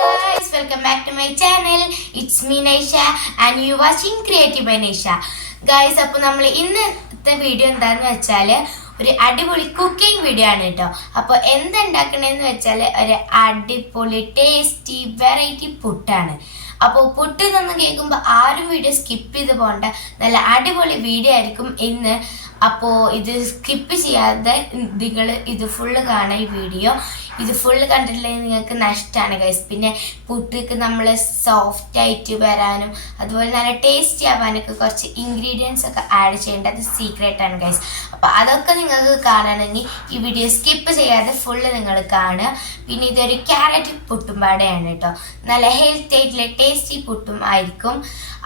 guys, welcome back to my channel. It's me Naisha and you watching Creative by Naisha. Guys, അപ്പോൾ നമ്മൾ ഇന്നത്തെ video എന്താന്ന് വെച്ചാൽ ഒരു അടിപൊളി കുക്കിംഗ് വീഡിയോ ആണ് കേട്ടോ. അപ്പോൾ എന്തുണ്ടാക്കണമെന്ന് വെച്ചാൽ ഒരു അടിപൊളി ടേസ്റ്റി വെറൈറ്റി പുട്ടാണ്. അപ്പോൾ പുട്ട് എന്ന് കേൾക്കുമ്പോൾ ആരും വീഡിയോ സ്കിപ്പ് ചെയ്ത് പോകണ്ട, നല്ല അടിപൊളി വീഡിയോ ആയിരിക്കും ഇന്ന്. അപ്പോൾ ഇത് സ്കിപ്പ് ചെയ്യാതെ നിങ്ങൾ ഇത് ഫുള്ള് കാണാം. ഈ വീഡിയോ ഇത് ഫുള്ള് കണ്ടിട്ടില്ലെങ്കിൽ നിങ്ങൾക്ക് നഷ്ടമാണ് ഗൈസ്. പിന്നെ പുട്ടിക്ക് നമ്മൾ സോഫ്റ്റ് ആയിട്ട് വരാനും അതുപോലെ നല്ല ടേസ്റ്റി ആവാനൊക്കെ കുറച്ച് ഇൻഗ്രീഡിയൻസ് ഒക്കെ ആഡ് ചെയ്യേണ്ടത് സീക്രട്ടാണ് ഗൈസ്. അപ്പോൾ അതൊക്കെ നിങ്ങൾക്ക് കാണണമെങ്കിൽ ഈ വീഡിയോ സ്കിപ്പ് ചെയ്യാതെ ഫുള്ള് നിങ്ങൾ കാണുക. പിന്നെ ഇതൊരു ക്യാരറ്റ് പുട്ടും പാടെയാണ് കേട്ടോ. നല്ല ഹെൽത്തി ആയിട്ടുള്ള ടേസ്റ്റി പുട്ടും ആയിരിക്കും.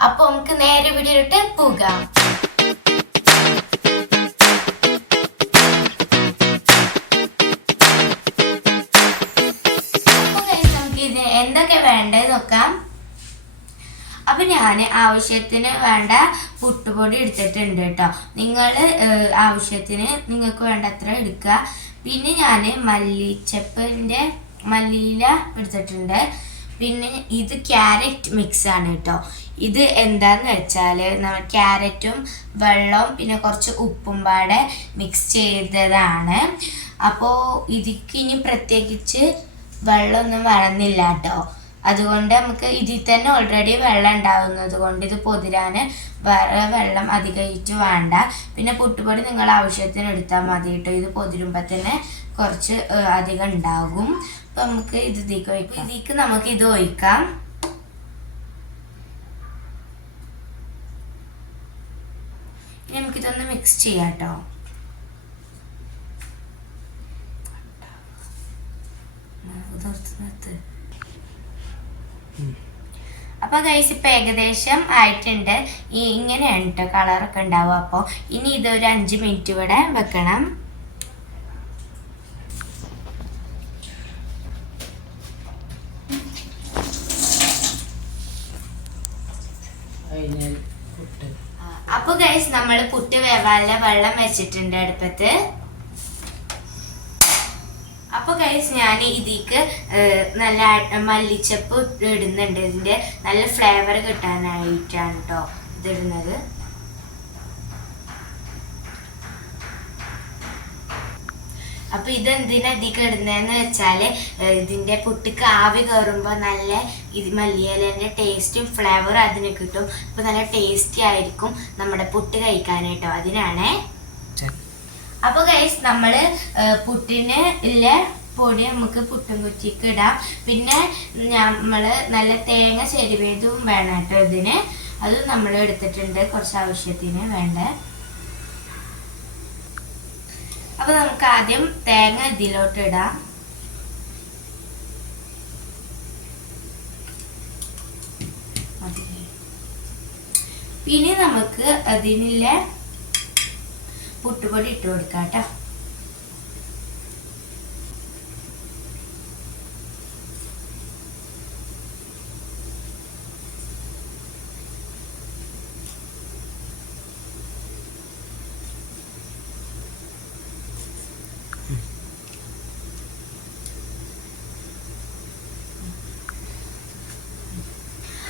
അപ്പോൾ നമുക്ക് നേരെ വീഡിയോയിലോട്ട് പോകാം. എന്തൊക്കെ വേണ്ടത് നോക്കാം. അപ്പൊ ഞാൻ ആവശ്യത്തിന് വേണ്ട പുട്ടുപൊടി എടുത്തിട്ടുണ്ട് കേട്ടോ. നിങ്ങൾ ആവശ്യത്തിന് നിങ്ങൾക്ക് വേണ്ട അത്ര എടുക്കുക. പിന്നെ ഞാൻ മല്ലിയില എടുത്തിട്ടുണ്ട്. പിന്നെ ഇത് ക്യാരറ്റ് മിക്സ് ആണ് കേട്ടോ. ഇത് എന്താന്ന് വെച്ചാൽ നമ്മൾ ക്യാരറ്റും വെള്ളവും പിന്നെ കുറച്ച് ഉപ്പും പാടെ മിക്സ് ചെയ്തതാണ്. അപ്പോൾ ഇതിക്ക് ഇനി പ്രത്യേകിച്ച് വെള്ളമൊന്നും വേണമെന്നില്ല കേട്ടോ. അതുകൊണ്ട് നമുക്ക് ഇതിൽ തന്നെ ഓൾറെഡി വെള്ളം ഉണ്ടാവുന്നത് കൊണ്ട് ഇത് പൊതിരാൻ വേറെ വെള്ളം അധികമായിട്ട് വേണ്ട. പിന്നെ പുട്ടുപൊടി നിങ്ങൾ ആവശ്യത്തിന് എടുത്താൽ മതി കേട്ടോ. ഇത് പൊതിരുമ്പോൾ തന്നെ കുറച്ച് അധികം ഉണ്ടാകും. അപ്പം നമുക്ക് ഇത് ഇതിലേക്ക് ഒഴിക്കാം. ഇതിലേക്ക് നമുക്ക് ഇത് ഒഴിക്കാം. ഇനി നമുക്കിതൊന്ന് മിക്സ് ചെയ്യാം കേട്ടോ. അപ്പൊ ഗൈസ് ഇപ്പൊ ഏകദേശം ആയിട്ടുണ്ട്. ഇങ്ങനെയാണ് കേട്ടോ കളറൊക്കെ ഉണ്ടാവുക. അപ്പോൾ ഇനി ഇതൊരു 5 മിനിറ്റ് ഇവിടെ വെക്കണം. അപ്പൊ ഗൈസ് നമ്മൾ പുട്ട് വേവാനുള്ള വെള്ളം വെച്ചിട്ടുണ്ട് അടുപ്പത്ത്. അപ്പൊ ഗൈസ് ഞാൻ ഇതിക്ക് നല്ല മല്ലിച്ചപ്പ് ഇടുന്നുണ്ട്. ഇതിന്റെ നല്ല ഫ്ലേവർ കിട്ടാനായിട്ടാണ് കേട്ടോ ഇതിടുന്നത്. അപ്പൊ ഇതെന്തിനാ ഇതിക്ക് ഇടുന്നതെന്ന് വെച്ചാല് ഇതിന്റെ പുട്ടിക്ക് ആവി കയറുമ്പോൾ നല്ല ഇത് മല്ലിയിലന്റെ ടേസ്റ്റും ഫ്ലേവറും അതിന് കിട്ടും. അപ്പൊ നല്ല ടേസ്റ്റി ആയിരിക്കും നമ്മുടെ പുട്ട് കഴിക്കാനായിട്ടോ, അതിനാണേ. അപ്പൊ ഗൈസ് നമ്മള് പുട്ടിന് ഉള്ള പൊടി നമുക്ക് പുട്ടും കുറ്റിക്ക് ഇടാം. പിന്നെ നമ്മള് നല്ല തേങ്ങ ചെരുവേതും വേണം കേട്ടോ ഇതിന്. അത് നമ്മൾ എടുത്തിട്ടുണ്ട് കുറച്ച് ആവശ്യത്തിന് വേണ്ട. അപ്പൊ നമുക്ക് ആദ്യം തേങ്ങ ഇതിലോട്ട് ഇടാം. പിന്നെ നമുക്ക് അതിനുള്ള പുട്ടുപൊടി ഇട്ട് കൊടുക്കാം കേട്ടോ.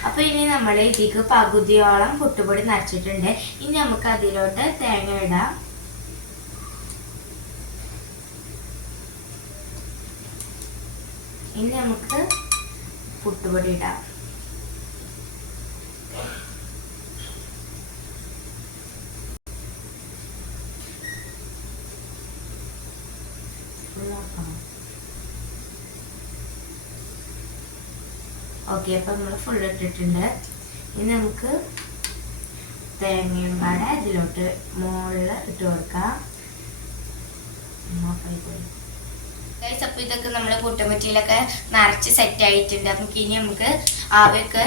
അപ്പൊ ഇനി നമ്മൾ ഇതിലേക്ക് പകുതിയോളം പുട്ടുപൊടി നിറച്ചിട്ടുണ്ട്. ഇനി നമുക്ക് അതിലോട്ട് തേങ്ങ ഇടാം. ഇനി നമുക്ക് പുട്ടുപൊടി ഇടാം. ഓക്കെ, അപ്പൊ നമ്മൾ ഫുൾ ഇട്ടിട്ടുണ്ട്. ഇനി നമുക്ക് തേങ്ങയും പാടെ ഇതിലോട്ട് മുകളിൽ ഇട്ട് കൊടുക്കാം. അപ്പൊ ഇതൊക്കെ നമ്മുടെ പുട്ടുപറ്റിയിലൊക്കെ നിറച്ച് സെറ്റ് ആയിട്ടുണ്ട്. നമുക്ക് ഇനി നമുക്ക് ആവിയൊക്കെ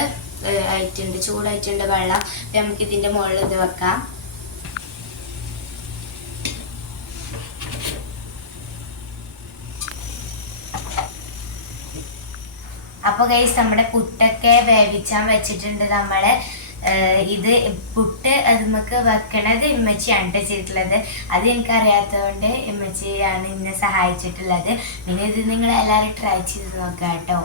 ആയിട്ടുണ്ട്, ചൂടായിട്ടുണ്ട് വെള്ളം. നമുക്ക് ഇതിന്റെ മുകളിൽ ഇത് വെക്കാം. അപ്പൊ ഗൈസ് നമ്മുടെ പുട്ടൊക്കെ വേവിച്ചാൻ വെച്ചിട്ടുണ്ട് നമ്മള്. ഇത് പുട്ട് അത് നമുക്ക് വെക്കണത് ഇമ്മച്ചിയാണ് ചെയ്തിട്ടുള്ളത്. അത് എനിക്കറിയാത്തതുകൊണ്ട് ഇമ്മച്ചിയാണ് എന്നെ സഹായിച്ചിട്ടുള്ളത്. പിന്നെ ഇത് നിങ്ങൾ എല്ലാവരും ട്രൈ ചെയ്ത് നോക്കാം കേട്ടോ.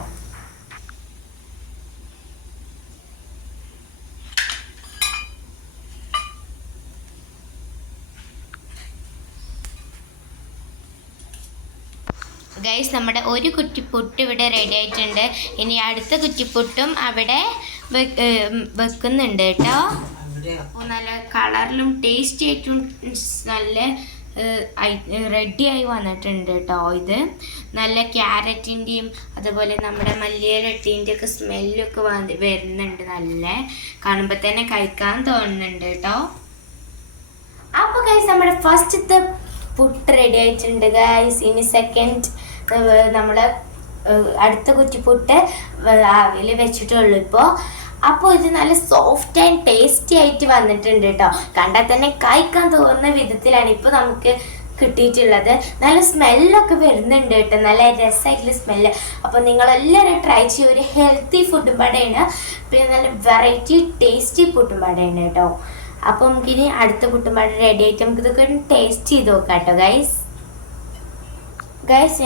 ഗൈസ് നമ്മുടെ ഒരു കുറ്റിപ്പുട്ട് ഇവിടെ റെഡി ആയിട്ടുണ്ട്. ഇനി അടുത്ത കുറ്റിപ്പുട്ടും അവിടെ വെക്കുന്നുണ്ട് കേട്ടോ. നല്ല കളറിലും ടേസ്റ്റി ആയിട്ടും നല്ല റെഡിയായി വന്നിട്ടുണ്ട് കേട്ടോ. ഇത് നല്ല ക്യാരറ്റിൻ്റെയും അതുപോലെ നമ്മുടെ മല്ലിയിലട്ടീൻ്റെ ഒക്കെ സ്മെല്ലൊക്കെ വരുന്നുണ്ട്. നല്ല കാണുമ്പോൾ തന്നെ കഴിക്കാൻ തോന്നുന്നുണ്ട് കേട്ടോ. അപ്പോൾ ഗൈസ് നമ്മുടെ ഫസ്റ്റത്തെ പുട്ട് റെഡി ആയിട്ടുണ്ട് ഗൈസ്. ഇനി സെക്കൻഡ് നമ്മൾ അടുത്ത കുറ്റിപ്പുട്ട് അതിൽ വെച്ചിട്ടുള്ളൂ ഇപ്പോൾ. അപ്പോൾ ഇത് നല്ല സോഫ്റ്റ് ആൻഡ് ടേസ്റ്റി ആയിട്ട് വന്നിട്ടുണ്ട് കേട്ടോ. കണ്ടാൽ തന്നെ കഴിക്കാൻ തോന്നുന്ന വിധത്തിലാണ് ഇപ്പോൾ നമുക്ക് കിട്ടിയിട്ടുള്ളത്. നല്ല സ്മെല്ലൊക്കെ വരുന്നുണ്ട് കേട്ടോ, നല്ല രസമായിട്ടുള്ള സ്മെല്ല്. അപ്പോൾ നിങ്ങളെല്ലാവരും ട്രൈ ചെയ്യും. ഒരു ഹെൽത്തി ഫുഡും പാടെയാണ്, പിന്നെ നല്ല വെറൈറ്റി ടേസ്റ്റി ഫുഡും പാടെയാണ് കേട്ടോ. അപ്പോൾ നമുക്കിനി അടുത്ത പുട്ടും പാടെ റെഡി ആയിട്ട് നമുക്കിതൊക്കെ ടേസ്റ്റ് ചെയ്ത് നോക്കാം കേട്ടോ ഗൈസ്.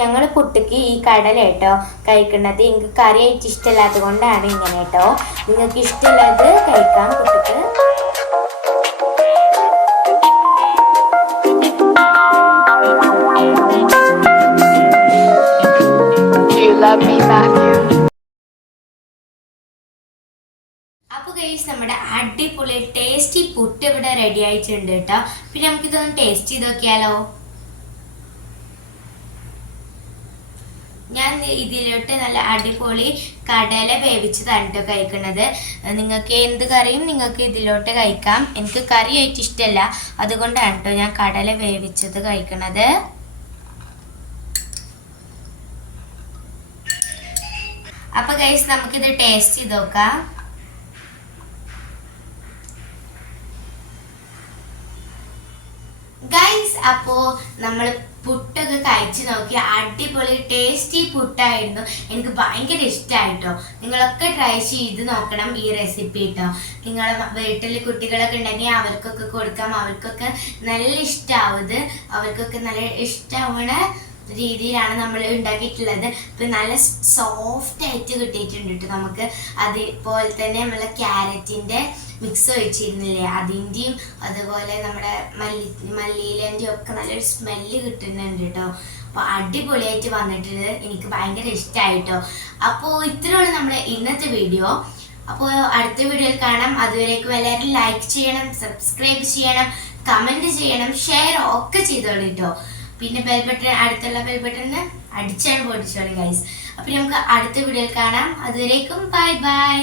ഞങ്ങൾ പുട്ടിക്ക് ഈ കടല കേട്ടോ കഴിക്കുന്നത്. എനിക്ക് കറിയായിട്ട് ഇഷ്ടമില്ലാത്തത് കൊണ്ടാണ് ഇങ്ങനെ കേട്ടോ. നിങ്ങൾക്ക് ഇഷ്ടമുള്ളത് കഴിക്കാം പുട്ടിക്ക്. അപ്പോൾ ഗൈസ് നമ്മുടെ അടിപൊളി ടേസ്റ്റി പുട്ട് ഇവിടെ റെഡി ആയിട്ടുണ്ട് കേട്ടോ. പിന്നെ നമുക്കിതൊന്ന് ടേസ്റ്റ് ചെയ്ത് നോക്കിയാലോ. ഞാൻ ഇതിലോട്ട് നല്ല അടിപൊളി കടല വേവിച്ചതാണ് കേട്ടോ കഴിക്കുന്നത്. നിങ്ങൾക്ക് എന്ത് കറിയും നിങ്ങൾക്ക് ഇതിലോട്ട് കഴിക്കാം. എനിക്ക് കറി ആയിട്ട് ഇഷ്ടമല്ല, അതുകൊണ്ടാണ് കേട്ടോ ഞാൻ കടല വേവിച്ചത് കഴിക്കുന്നത്. അപ്പൊ ഗൈസ് നമുക്കിത് ടേസ്റ്റ് ചെയ്ത് നോക്കാം. ഗൈസ് അപ്പോൾ നമ്മൾ പുട്ടൊക്കെ കഴിച്ച് നോക്കി. അടിപൊളി ടേസ്റ്റി പുട്ടായിരുന്നു. എനിക്ക് ഭയങ്കര ഇഷ്ടമായിട്ടോ. നിങ്ങളൊക്കെ ട്രൈ ചെയ്ത് നോക്കണം ഈ റെസിപ്പി കേട്ടോ. നിങ്ങളെ വീട്ടിൽ കുട്ടികളൊക്കെ ഉണ്ടെങ്കിൽ അവർക്കൊക്കെ കൊടുക്കാം. അവർക്കൊക്കെ നല്ല ഇഷ്ടമാവുന്നത്. അവർക്കൊക്കെ നല്ല ഇഷ്ടമാവണ രീതിയിലാണ് നമ്മൾ ഉണ്ടാക്കിയിട്ടുള്ളത്. ഇപ്പം നല്ല സോഫ്റ്റ് ആയിട്ട് കിട്ടിയിട്ടുണ്ട് കേട്ടോ നമുക്ക്. അതുപോലെ തന്നെ നമ്മളെ ക്യാരറ്റിൻ്റെ മിക്സ് ഒഴിച്ചിരുന്നില്ലേ, അതിൻ്റെയും അതുപോലെ നമ്മുടെ മല്ലിയിലേൻ്റെയും ഒക്കെ നല്ലൊരു സ്മെല്ല് കിട്ടുന്നുണ്ട് കേട്ടോ. അപ്പോൾ അടിപൊളിയായിട്ട് വന്നിട്ടുണ്ട്. എനിക്ക് ഭയങ്കര ഇഷ്ടമായിട്ടോ. അപ്പോൾ ഇത്രയുള്ള നമ്മുടെ ഇന്നത്തെ വീഡിയോ. അപ്പോൾ അടുത്ത വീഡിയോയിൽ കാണാം. അതുവരേക്കും എല്ലാവരും ലൈക്ക് ചെയ്യണം, സബ്സ്ക്രൈബ് ചെയ്യണം, കമൻറ്റ് ചെയ്യണം, ഷെയർ ഒക്കെ ചെയ്തോളൂ കേട്ടോ. പിന്നെ ബെൽ ബട്ടൺ, അടുത്തുള്ള ബെൽ ബട്ടണിന് അടിച്ചാണ് പൊടിച്ചോളൂ ഗൈസ്. അപ്പോൾ നമുക്ക് അടുത്ത വീഡിയോയിൽ കാണാം. അതുവരേക്കും ബൈ ബൈ.